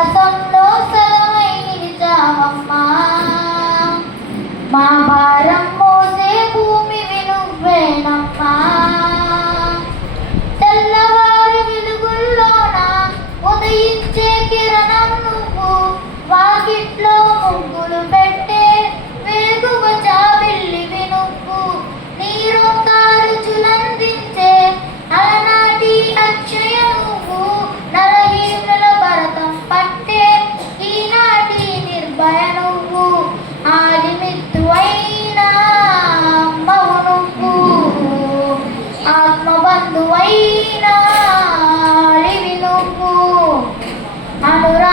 awesome. Medina அழிவினோக்கும் Anura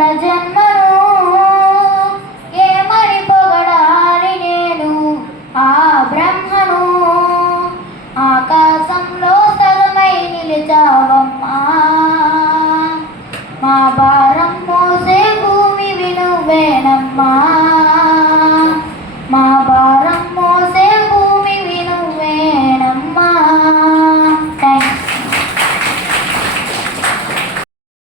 ജന്മ